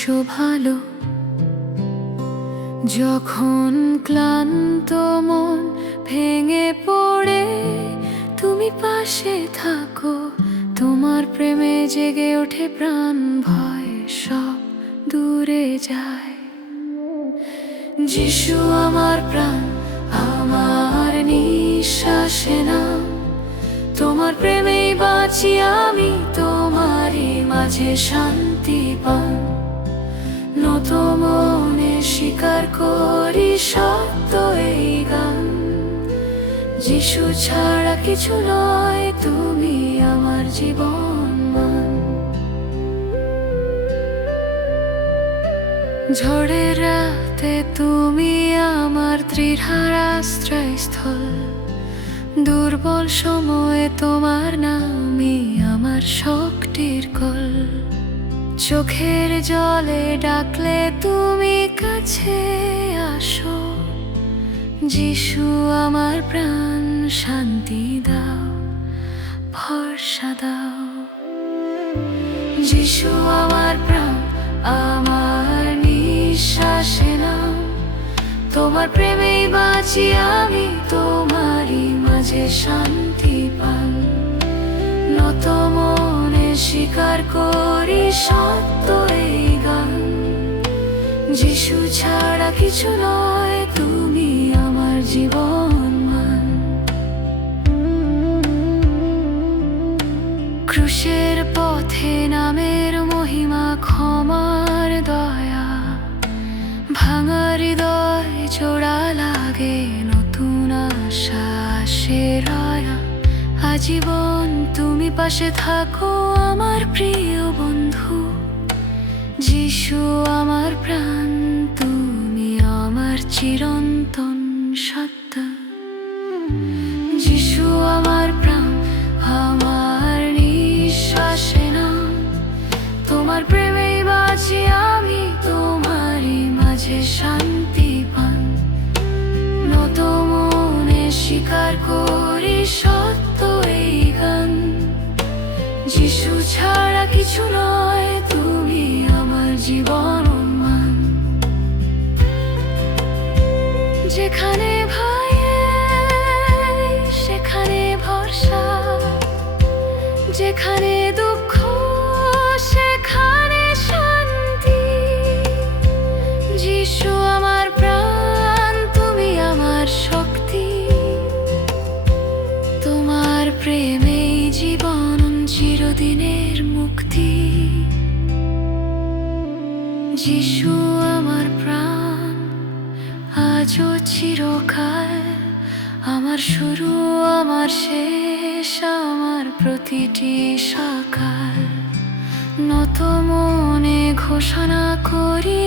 বসো ভালো। যখন ক্লান্ত মন ভেঙে পড়ে তুমি পাশে থাকো, তোমার প্রেমে জেগে ওঠে প্রাণ, ভয় সব দূরে যায়। যিশু আমার প্রাণ, আমার নিঃশ্বাসে নাম, তোমার প্রেমেই বাঁচি আমি, তোমারই মাঝে শান্তি পান। নত মনে স্বীকার করি সত্য এই গান, যিশু ছাড়া কিছু নয়, তুমি আমার জীবন মান। ঝড়ের রাতে তুমি আমার দৃঢ় আশ্রয়স্থল, দুর্বল সময়ে তোমার নামই আমার শক্তির কল। চোখের জলে ডাকলে তুমি কাছে আসো, যিশু আমার প্রাণ, শান্তি দাও, ভরসা দাও। যিশু আমার প্রাণ, আমার নিঃশ্বাসে নাম, তোমার প্রেমেই বাঁচি আমি, তোমারই মাঝে শান্তি পান। নত মনে স্বীকার করি সত্য এই গান, যিশু ছাড়া কিছু নয়, তুমি আমার জীবন মান। ক্রুশের পথে নামের মহিমা, ক্ষমার দয়া, ভাঙা হৃদয় জোড়া লাগে, নতুন আশা আসে রয়া। আজীবন তুমি পাশে থাকো আমার প্রিয় বন্ধু, যিশু আমার প্রাণ, তুমি আমার চিরন্তন সত্য। যিশু আমার প্রাণ, আমার নিঃশ্বাসে নাম, তোমার প্রেমেই বাঁচি আমি, তোমারই মাঝে শান্তি পান। নত মনে স্বীকার করি সত্য এই গান, যিশু ছাড়া কিছু নয়, তুমি আমার জীবন মান। যেখানে ভয় সেখানে ভরসা, যেখানে দুঃখ সেখানে শান্তি। যিশু আমার প্রাণ, তুমি আমার শক্তি, তোমার প্রেমেই জীবন, চিরদিনের মুক্তি। যিশু আমার প্রাণ, আজও চিরকাল, আমার শুরু আমার শেষ, আমার প্রতিটি সকাল। নত মনে ঘোষণা করি